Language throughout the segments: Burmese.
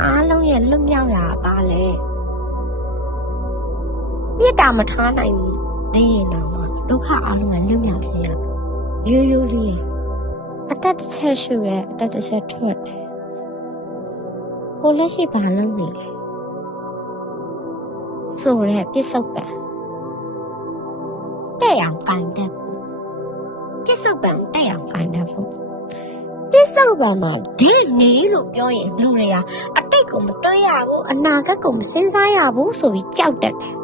အားလုံးရဲ့လွတ်မြောက်ရာပါလေမြေတာမထားနိုင်ဘူးနေရင်တော့ဒုက္ခအားလုံးကလွတ်မြောက်ဖြစ်ရရိုးရိုးလေးအသက်တစ်ချက်ရှုရဲအသက်တစ်ချက်ထွက်တယ်ကိုလက်ရှိဘာလုပ်နေလဲဆိုရဲပြစ္ဆုတ်ပံတဲ့အောင်ကိုင်တဲ့ပြစ္ဆုတ်ပံတဲ့အောင်ကိုင်တဲ့ဖို့ပြစ္ဆုတ်ပံမှာဒီနေလို့ပြောရင်လူတွေကအတိတ်ကိုမတွေးရဘူးအနာဂတ်ကိုမစဉ်းစားရဘူးဆိုပြီးကြောက်တတ်တယ်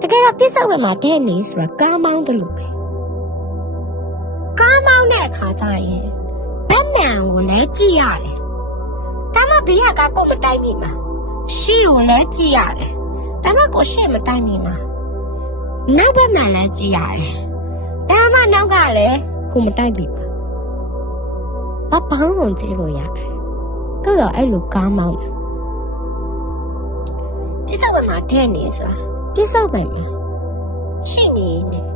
တကယ်တော့ပြစ္ဆုတ်ပံမှာတဲ့နေဆိုတာကားမောင်းတယ်လို့ပဲကားမောင်းတဲ့အခါကျရင်ဘက်မှန်ကိုလည်းကြည့်ရတယ်ဒါမှဘေးကကိုမတိုက်မိမှာရှေ့ကိုလည်းကြည့်ရတယ်ဒါမှကိုရှေ့မတိုက်မိမှာနောက်ဘက်မှန်လည်းကြည့်ရတယ်ဒါမှနောက်ကလည်းကိုမတိုက်မိမှာဘာပေါင်းဆုံးကြည့်လို့ရတယ်တို့တော့အဲ့လိုကားမောင်းတယ်ပြစ္ဆုတ်ပံမှာတဲ့နေဆိုတာပြစ္ဆုတ်ပံမှာရှိနေတယ်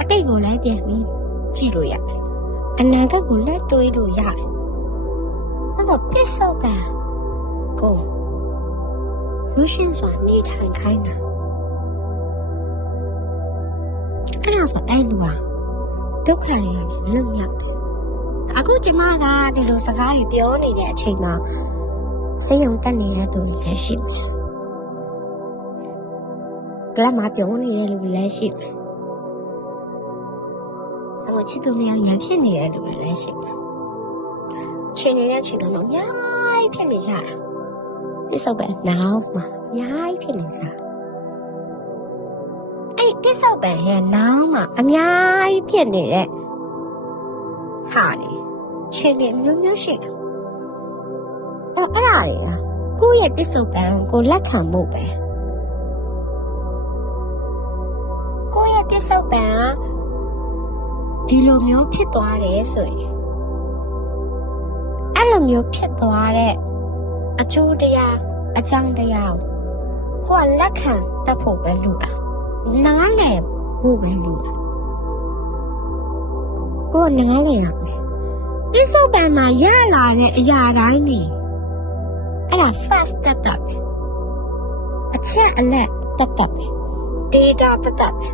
အတိတ်ကိုလည်းပြန်ပြီးကြည့်လို့ရတယ်အနာဂတ်ကိုလည်းတွေးလို့ရတယ်အဲ့တော့ပြစ္ဆုတ်ပံကိုလူရှင်စွာနေထိုင်ခိုင်းတာအဲ့ဒါဆိုအဲ့လူဟာဒုက္ခတွေကနေလွတ်မြောက်တယ်အခုကျမကဒီလိုစကားတွေပြောနေတဲ့အချိန်မှာစိတ်ယုံတက်နေတဲ့သူတွေလည်းရှိမယ်ကလမပြောနေတဲ့လူတွေလည်းရှိမယ်အခုချစ်သူများရံဖြစ်နေတဲ့လူတွေလည်းရှိမယ်ချိန်နေတဲ့ချိန်တော့အများကြီးဖြစ်နေကြတာပြစ္ဆုတ်ပံနောက်မှာအများကြီးဖြစ်နေကြအဲ့ပြစ္ဆုတ်ပံရဲ့နောက်မှာအများကြီးဖြစ်နေတဲ့ဟာလေချိန်နေမျိုးမျိုးရှိတယ်အဲ့ဒါတွေကကိုယ့်ရဲ့ပြစ္ဆုတ်ပံကိုလက်ခံဖို့ပဲကိုယ့်ရဲ့ပြစ္ဆုတ်ပံဒီလိုမျိုးဖြစ်သွားတယ်ဆိုရင်အဲ့လိုမျိုးဖြစ်သွားတဲ့အကျိုးတရားအကြောင်းတရားကိုကလက်ခံတတ်ဖို့ပဲလုပ်တာနားလည်ဖို့ပဲလုပ်တာကိုနားလည်ရမယ်ပြစ္ဆုတ်ပံမှာရလာတဲ့အရာတိုင်းနေအဲ့ဒါ fast တက်တာပဲအချက်အလက်တက်တာပဲ data တက်တာပဲ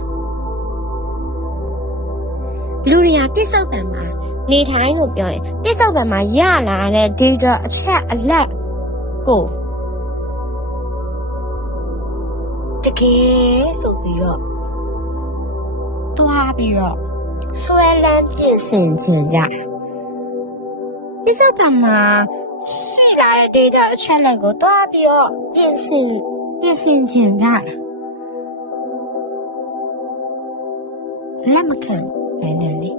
လူတွေကပြစ္ဆုတ်ပံမှာနေထိုင်လို့ပြောရင်ပြစ္ဆုတ်ပံမှာရလာတဲ့ data အချက်အလက်ကိုတကယ်ဆိုပြီးတော့တွားပြီးတော့ဆွဲလန်းပြင်ဆင်ခြင်းကြပြစ္ဆုတ်ပံမှာရှိလာတဲ့ data အချက်အလက်ကိုတွားပြီးတော့ပြင်ဆင်ခြင်းကြလက်မခံဘယ်နဲ့လဲ